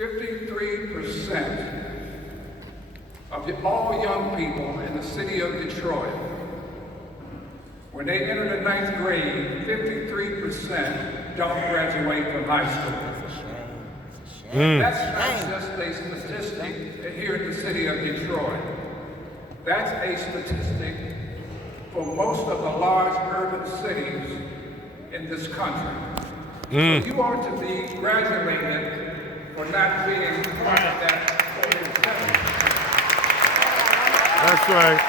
53% of all young people in the city of Detroit, when they enter the 9th grade, 53% don't graduate from high school. That's not just a statistic here in the city of Detroit. That's a statistic for most of the large urban cities in this country. So you are to be graduated for not being part of that 47. That's right.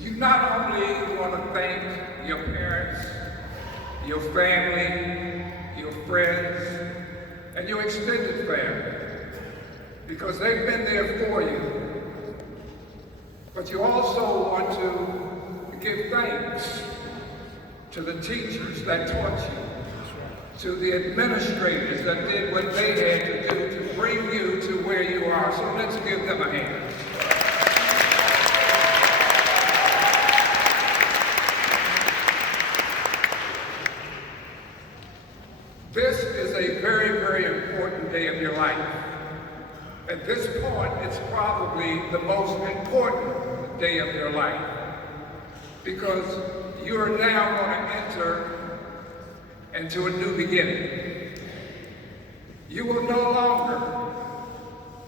You not only want to thank your parents, your family, your friends, and your extended family, because they've been there for you, but you also want to give thanks to the teachers that taught you, to the administrators that did what they had to do to bring you to where you are. So let's give them a hand. This is a very, very important day of your life. At this point, it's probably the most important day of your life, because you are now going to enter into a new beginning. You will no longer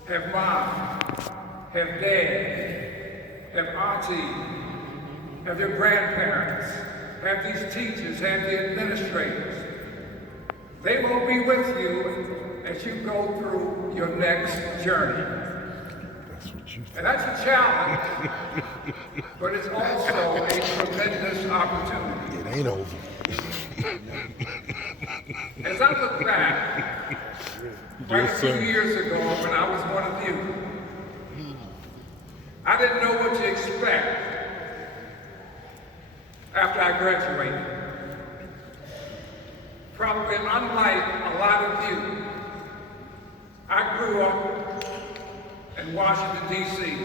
have mom, have dad, have auntie, have your grandparents, have these teachers, have the administrators. They will be with you as you go through your next journey. And that's a challenge, but it's also a tremendous opportunity. It ain't over. As I look back, a few years ago when I was one of you, I didn't know what to expect after I graduated. Probably unlike a lot of you, I grew up in Washington, D.C.,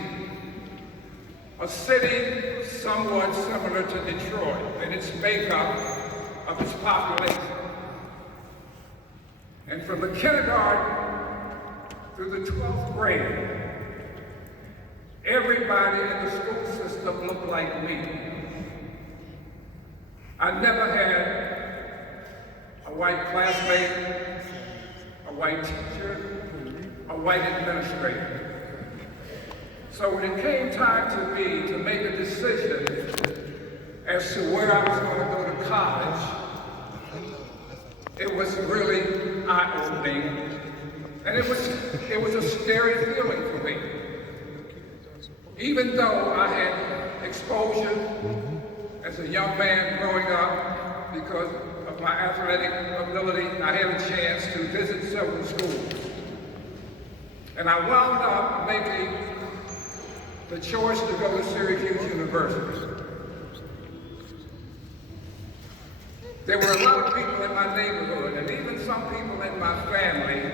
a city somewhat similar to Detroit in its makeup of its population. And from the kindergarten through the 12th grade, everybody in the school system looked like me. I never had a white classmate, a white teacher, a white administrator. So when it came time to me to make a decision as to where I was going to go to college, it was really eye-opening, and it was a scary feeling for me. Even though I had exposure as a young man growing up because of my athletic ability, I had a chance to visit several schools. And I wound up making the choice to go to Syracuse University. There were a lot of people in my neighborhood, and even some people in my family,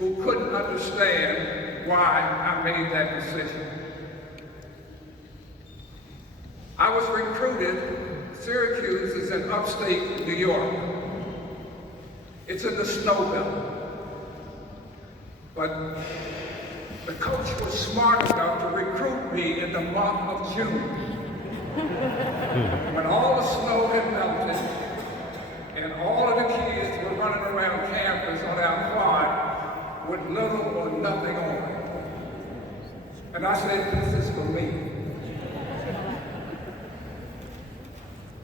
who couldn't understand why I made that decision. I was recruited. Syracuse is in upstate New York. It's in the snow belt. But the coach was smart enough to recruit me in the month of June, when all the snow had melted and all of the kids were running around campus on our quad with little or nothing on. And I said, this is for me.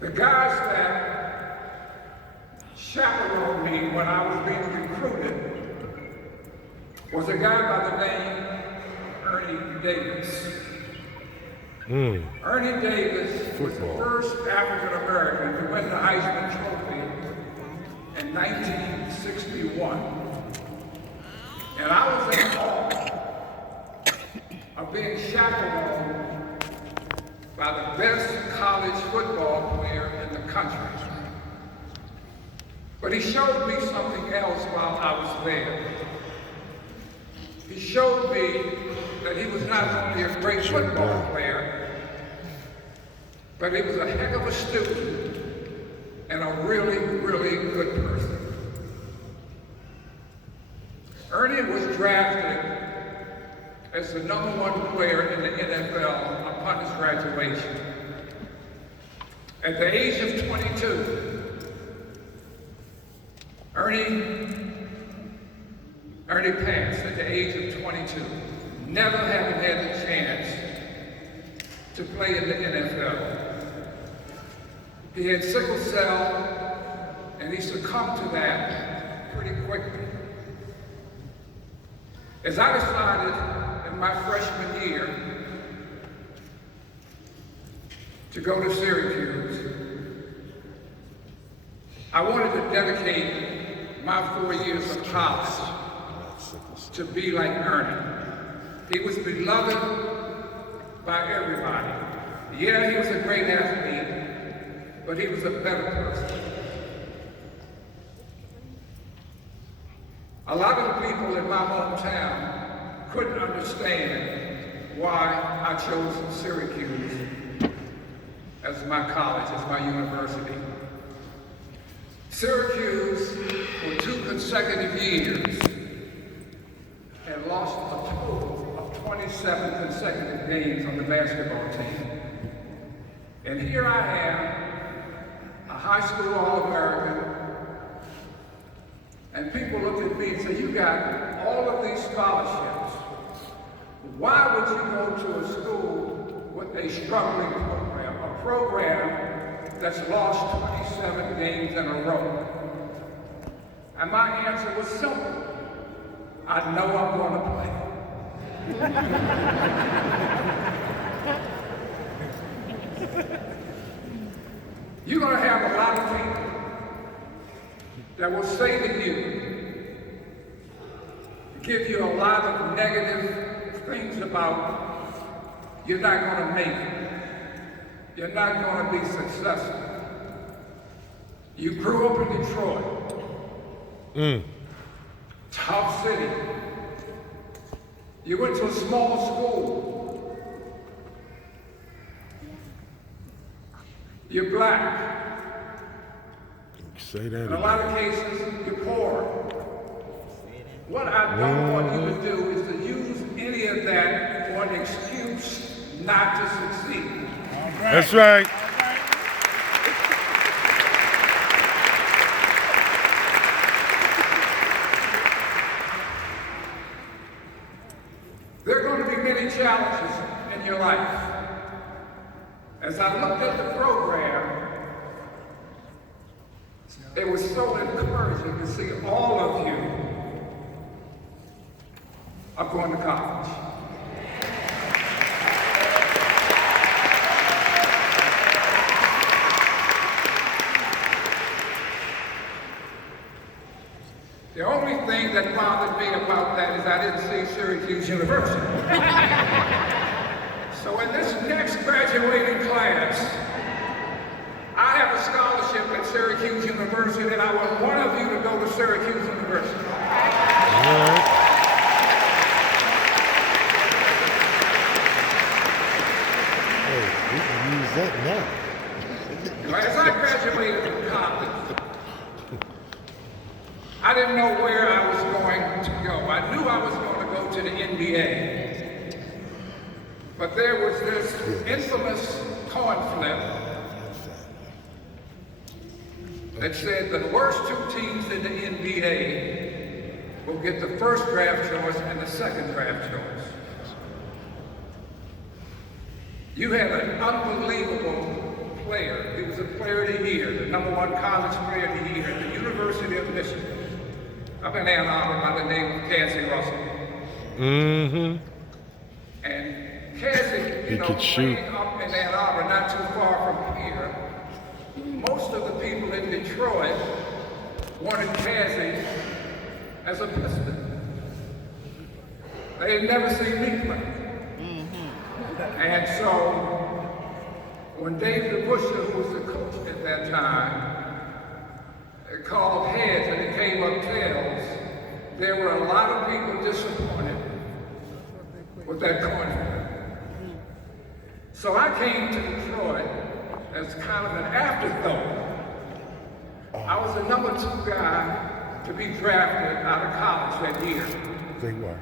The guys that chaperoned me when I was being recruited was a guy by the name of Ernie Davis. Ernie Davis was the first African American to win the Heisman Trophy in 1961. And I was in awe of being chaperoned by the best college football player in the country. But he showed me something else while I was there. He showed me that he was not only a great football player, but he was a heck of a student as the #1 player in the NFL upon his graduation. At the age of 22, Ernie passed at the age of 22, never having had the chance to play in the NFL. He had sickle cell, and he succumbed to that pretty quickly. As I decided in my freshman year to go to Syracuse, I wanted to dedicate my 4 years of college to be like Ernie. He was beloved by everybody. Yeah, he was a great athlete, but he was a better person. A lot of the people in my hometown couldn't understand why I chose Syracuse as my college, as my university. Syracuse, for 2 consecutive years, had lost a total of 27 consecutive games on the basketball team. And here I am, a high school All-American, and people look at me and say, you got all of these scholarships. Why would you go to a school with a struggling program, a program that's lost 27 games in a row? And my answer was simple. I know I'm going to play. You're going to have a lot of people that will say to you, give you a lot of negative things about you're not going to make it. You're not going to be successful. You grew up in Detroit. Tough city. You went to a small school. You're black. Say that. In a lot of cases, you're poor. What I don't want you to do is to use any of that for an excuse not to succeed. That's right. There are going to be many challenges in your life. As I looked at the program, it was so encouraging to see all of you are going to college. The only thing that bothered me about that is I didn't see Syracuse University. So in this next graduating class, I have a scholarship at Syracuse University, and I want one of you to go to Syracuse University. Hey, we can use that now. As I graduated from college, I didn't know where I was going to go. I knew I was going to go to the NBA. But there was this infamous coin flip that said the worst 2 teams in the NBA will get the first draft choice and the second draft choice. You had an unbelievable player. He was a player of the year, the #1 college player of the year at the University of Michigan, up in Ann Arbor, by the name of Cassie Russell. And Cassie, playing up in Ann Arbor, not too far from here, most of the people in Detroit wanted Cassie as a Piston. They had never seen me play. And so, when David Busher was the coach at that time, it called heads and it came up tails. There were a lot of people disappointed with that coin flip. So I came to Detroit as kind of an afterthought. I was the #2 guy to be drafted out of college that year. They were.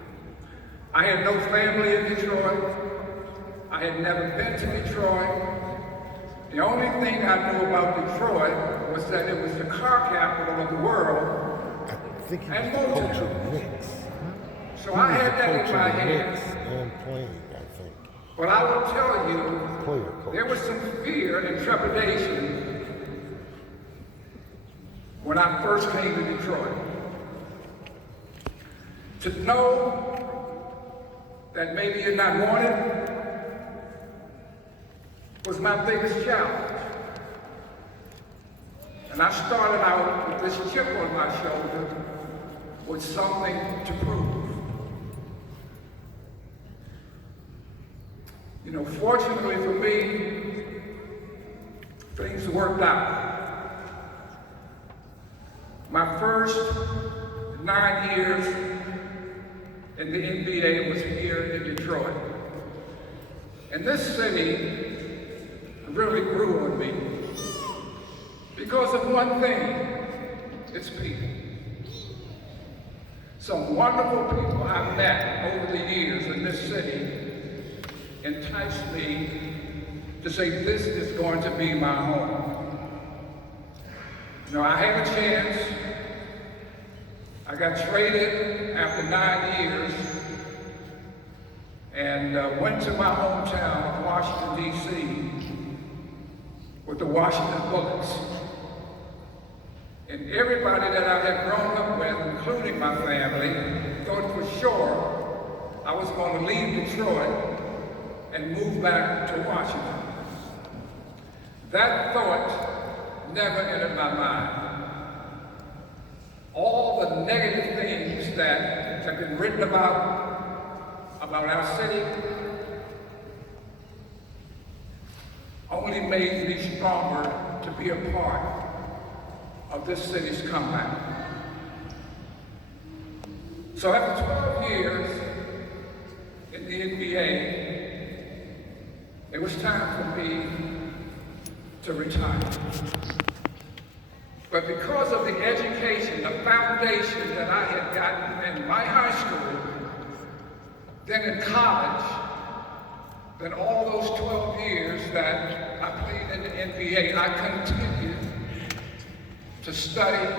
I had no family in Detroit. I had never been to Detroit. The only thing I knew about Detroit was that it was the car capital of the world. I think he And was the Motown. coach of the Knicks. So I had that in my Knicks hand. and playing, I think. But I will tell you, Player coach. there was some fear and trepidation when I first came to Detroit. To know that maybe you're not wanted was my biggest challenge. And I started out with this chip on my shoulder with something to prove. You know, fortunately for me, things worked out. My first 9 years in the NBA was here in Detroit. And this city really grew on me because of one thing, its people. Some wonderful people I've met over the years in this city enticed me to say, this is going to be my home. You know, I had a chance. I got traded after 9 years and went to my hometown of Washington, D.C. with the Washington Bullets. And everybody that I had grown up with, including my family, thought for sure I was going to leave Detroit and move back to Washington. That thought never entered my mind. All the negative things that have been written about our city only made me stronger to be a part of this city's comeback. So after 12 years in the NBA, it was time for me to retire. But because of the education, the foundation that I had gotten in my high school, then in college, then all those 12 years that I played in the NBA, I continued to study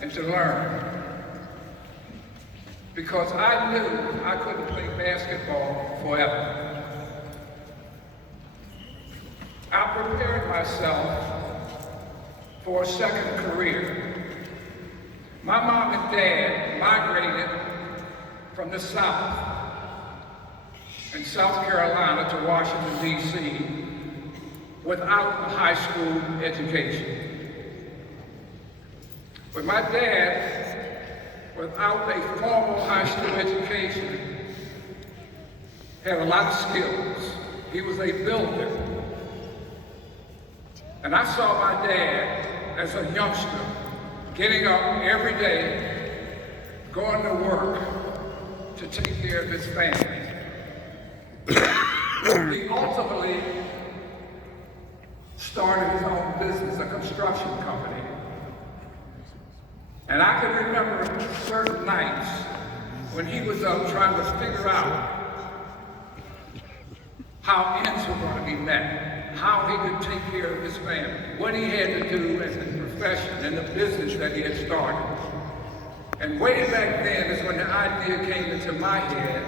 and to learn. Because I knew I couldn't play basketball forever. I prepared myself for a second career. My mom and dad migrated from the South in South Carolina to Washington, D.C. without a high school education. But my dad, without a formal high school education, had a lot of skills. He was a builder. And I saw my dad as a youngster getting up every day, going to work to take care of his family. He ultimately started his own business, a construction company. And I can remember certain nights when he was up trying to figure out how ends were going to be met, how he could take care of his family, what he had to do as his profession and the business that he had started. And way back then is when the idea came into my head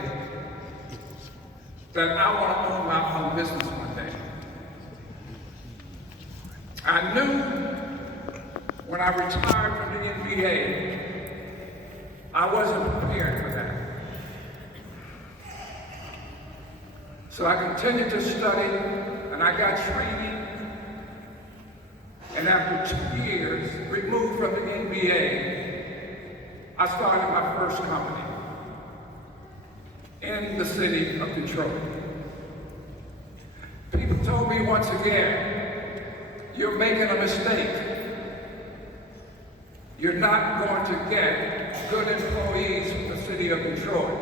that I want to own my own business one day. I knew when I retired from the NBA, I wasn't prepared for that. So I continued to study, and I got training. And after 2 years, removed from the NBA, I started my first company in the city of Detroit. People told me once again, you're making a mistake. You're not going to get good employees from the city of Detroit.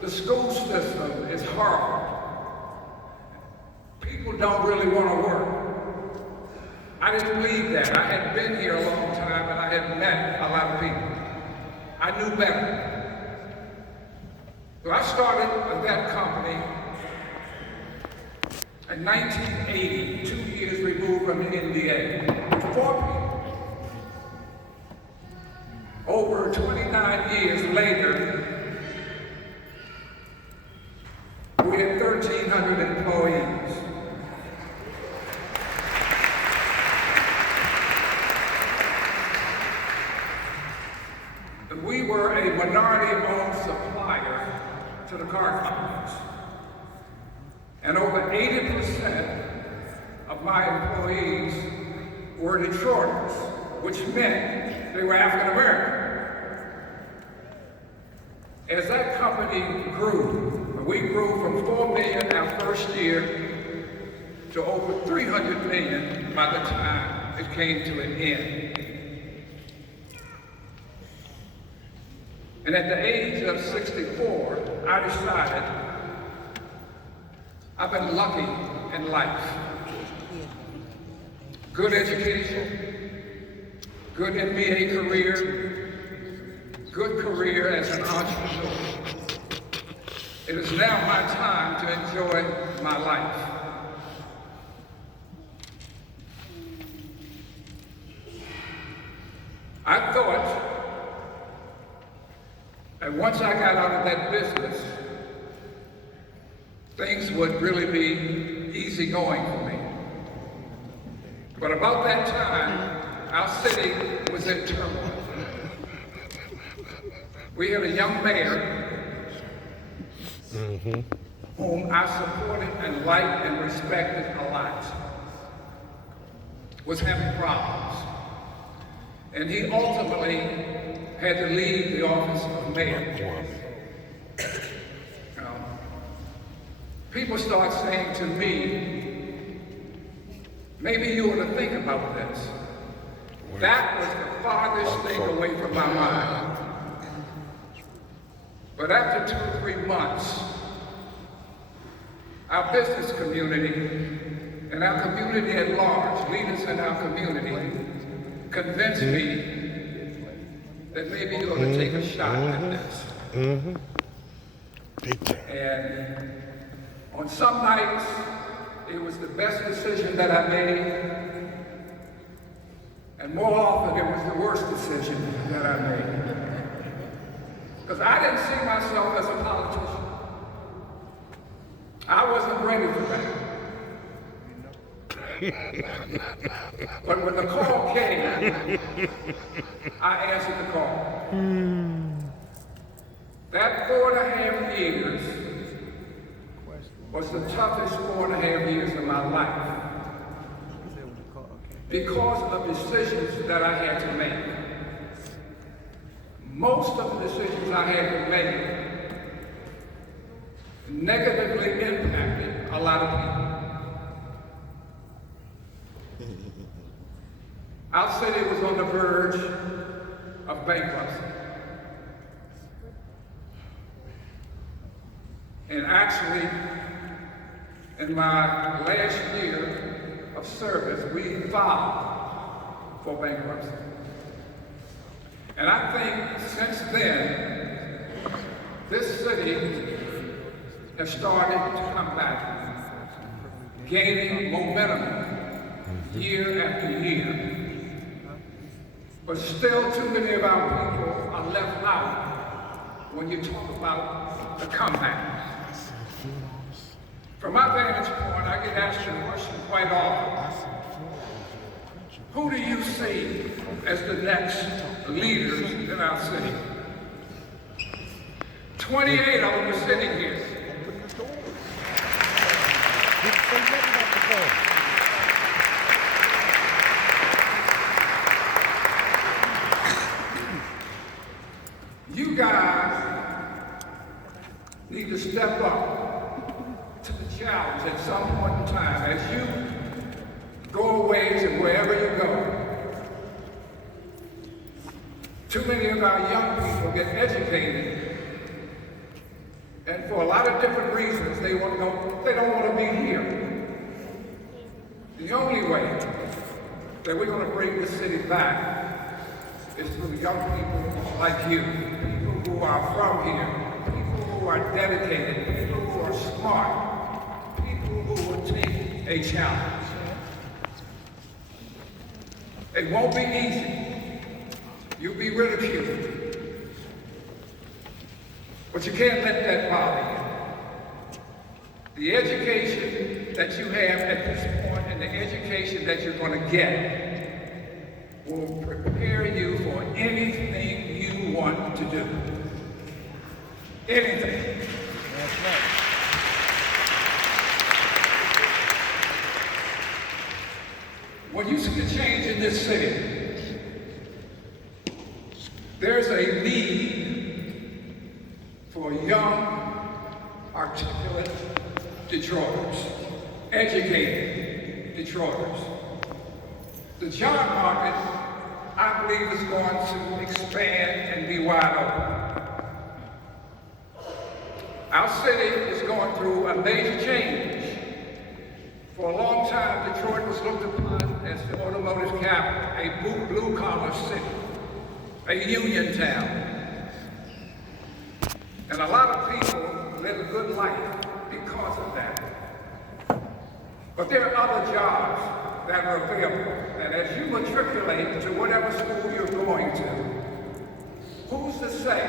The school system is horrible. People don't really want to work. I didn't believe that. I had been here a long time and I had met a lot of people. I knew better. So I started that company in 1980, 2 years removed from the NBA, with 4 people. Over 29 years later, we had 1,300 employees. And we were a minority-owned supplier to the car companies. And over 80% of my employees were Detroiters, which meant they were African American. As that company grew, we grew from 4 million our first year to over 300 million by the time it came to an end. And at the age of 64, I decided I've been lucky in life. Good education, good MBA career, good career as an entrepreneur. It is now my time to enjoy my life. I thought that once I got out of that business, things would really be easy going for me. But about that time, our city was in turmoil. We had a young mayor whom I supported and liked and respected a lot, was having problems. And he ultimately had to leave the office of mayor. People start saying to me, maybe you ought to think about this. That was the farthest thing away from my mind. But after 2 or 3 months, our business community and our community at large, leaders in our community, convinced me that maybe you ought to take a shot at this. And on some nights, it was the best decision that I made, and more often it was the worst decision that I made. Because I didn't see myself as a politician. I wasn't ready for that. But when the call came, I answered the call. That 4.5 years was the toughest 4.5 years of my life because of decisions that I had to make. Most of the decisions I had to make negatively impacted a lot of people. Our city was on the verge of bankruptcy. And actually, in my last year of service, we filed for bankruptcy. And I think since then, this city has started to come back, gaining momentum year after year. But still too many of our people are left out when you talk about the comeback. From my vantage point, I get asked the question quite often, who do you see as the next leaders in our city? 28 of them are sitting here. You guys need to step up to the challenge at some point in time as you go away to wherever you go. Too many of our young people get educated, and for a lot of different reasons, they don't want to be here. The only way that we're going to bring this city back is through young people like you, people who are from here, people who who are dedicated, people who are smart, people who will take a challenge. It won't be easy. You'll be ridiculed. But you can't let that bother you. The education that you have at this point and the education that you're going to get will prepare you for anything you want to do. Anything. That's right. When you see the change in this city, there's a need for young, articulate Detroiters, educated Detroiters. The job market, I believe, is going to expand and be wide open. Our city is going through a major change. For a long time, Detroit was looked upon as the automotive capital, a blue-collar city, a union town. And a lot of people live a good life because of that. But there are other jobs that are available, and as you matriculate to whatever school you're going to, who's to say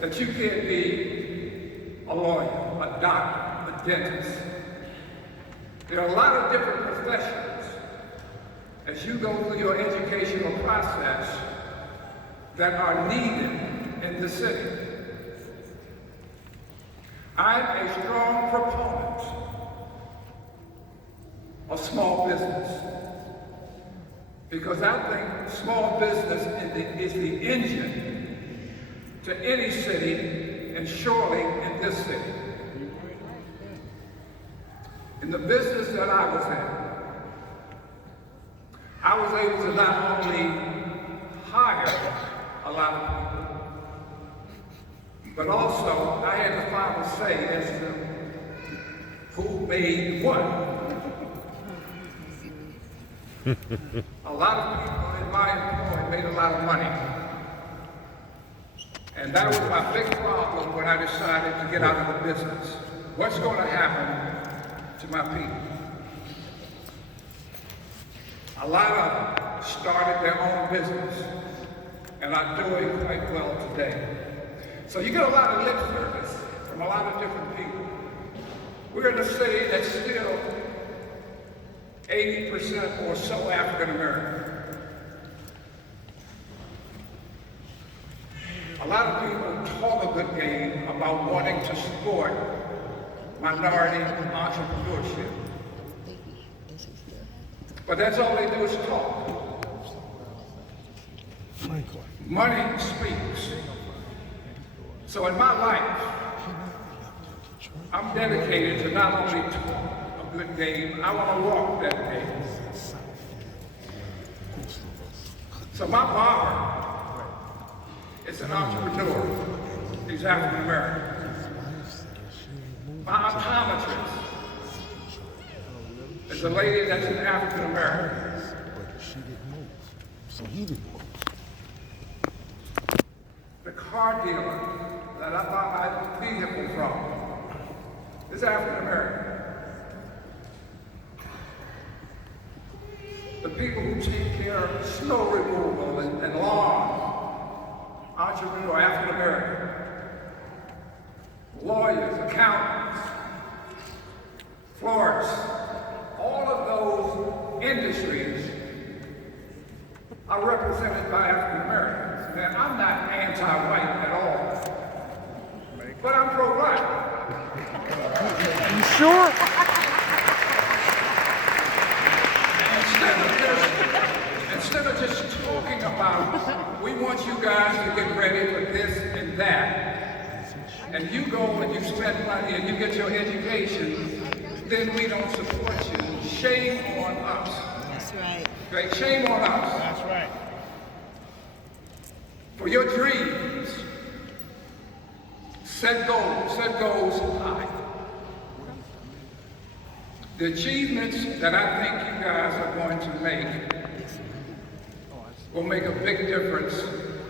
that you can't be a lawyer, a doctor, a dentist? There are a lot of different professions as you go through your educational process that are needed in the city. I'm a strong proponent of small business because I think small business is the engine to any city and surely in this city. In the business that I was in, I was able to not only hire a lot of people, but also I had the final say as to who made what. A lot of people in my employ made a lot of money. And that was my big problem when I decided to get out of the business. What's going to happen to my people? A lot of them started their own business and are doing quite well today. So you get a lot of lip service from a lot of different people. We're in a city that's still 80% or so African American. A lot of people talk a good game about wanting to support minority entrepreneurship. But that's all they do is talk. Money speaks. So in my life, I'm dedicated to not only talk a good game, I want to walk that game. So my barber is an entrepreneur. He's African American. My optometrist is a lady that's an African American. So he didn't move. The car dealer that I bought my vehicle from is African American. The people who take care of snow removal and lawn, entrepreneur, African American. Lawyers, accountants, florists, all of those industries are represented by African Americans. And I'm not anti-white at all, but I'm pro-black. You sure? Instead of just talking about, we want you guys to get ready for this and that, and you go and you spend money and you get your education, then we don't support you. Shame on us. That's right. Okay? Shame on us. That's right. For your dreams, set goals high. The achievements that I think you guys are going to make will make a big difference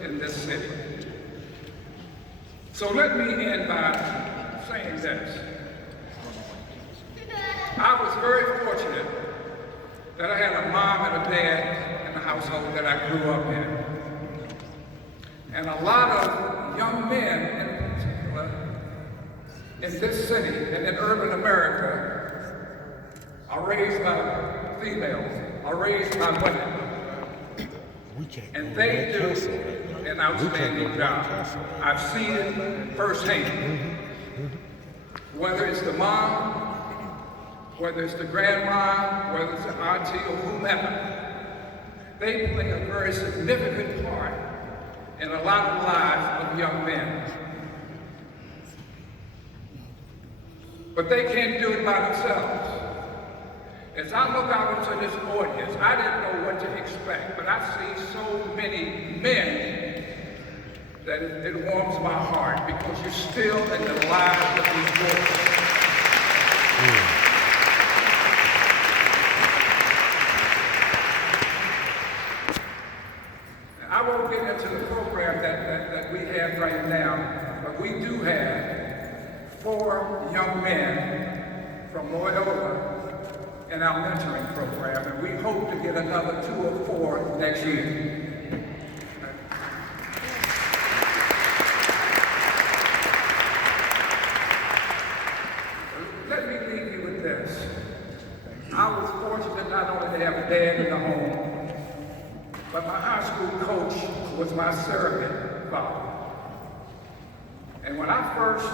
in this city. So let me end by saying this. I was very fortunate that I had a mom and a dad in the household that I grew up in. And a lot of young men in particular in this city and in urban America are raised by females, are raised by women. And they do an outstanding job. I've seen it firsthand. Whether it's the mom, whether it's the grandma, whether it's the auntie or whomever, they play a very significant part in a lot of lives of young men. But they can't do it by themselves. As I look out into this audience, I didn't know what to expect, but I see so many men that it warms my heart because you're still in the lives of these boys. I won't get into the program that we have right now, but we do have 4 young men from Loyola in our mentoring program, and we hope to get another 2 or 4 next year. Let me leave you with this. I was fortunate not only to have a dad in the home, but my high school coach was my surrogate father. And when I first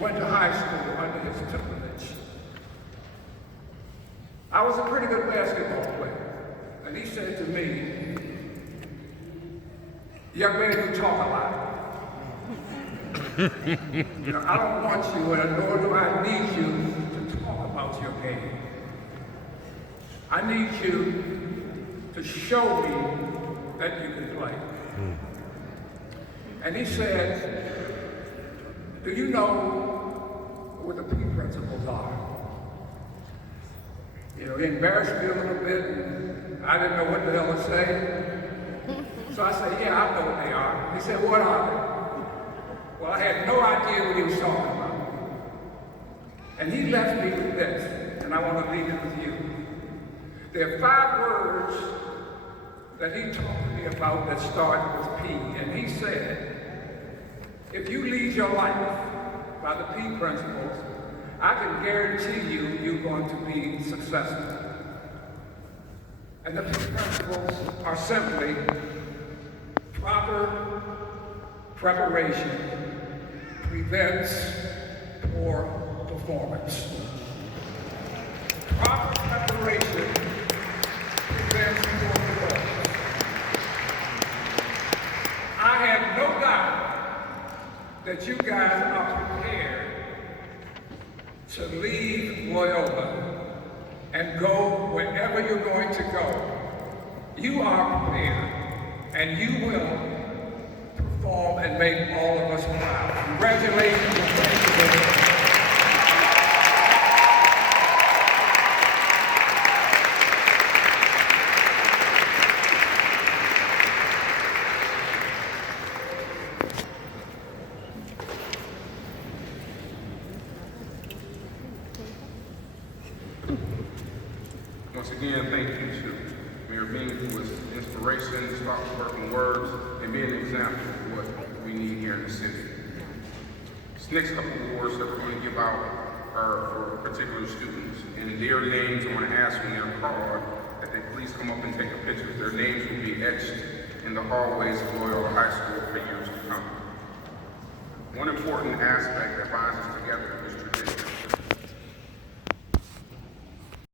went to high school under his tutelage, I was a pretty good basketball player. And he said to me, young man, you talk a lot. I don't want you, and nor do I need you to talk about your game. I need you to show me that you can play. And he said, do you know what the P principles are? You know, he embarrassed me a little bit, and I didn't know what the hell to say. So I said, yeah, I know what they are. He said, what are they? Well, I had no idea what he was talking about. And he left me with this, and I want to leave it with you. There are 5 words that he talked to me about that start with P. And he said, if you lead your life by the P principles, I can guarantee you you're going to be successful. And the P principles are simply proper preparation prevents poor performance. Proper preparation prevents poor performance. I have no doubt that you guys are prepared to leave Loyola and go wherever you're going to go. You are prepared, and you will perform and make all of us proud. Congratulations and thank you very much. Once again, thank you to Mayor Bing for his inspiration, thought-provoking words, and being an example of what we need here in the city. This next couple of awards that we're going to give out are for particular students. And in their names, I want to ask when they're called that they please come up and take a picture. Their names will be etched in the hallways of Loyola High School for years to come. One important aspect that binds us together is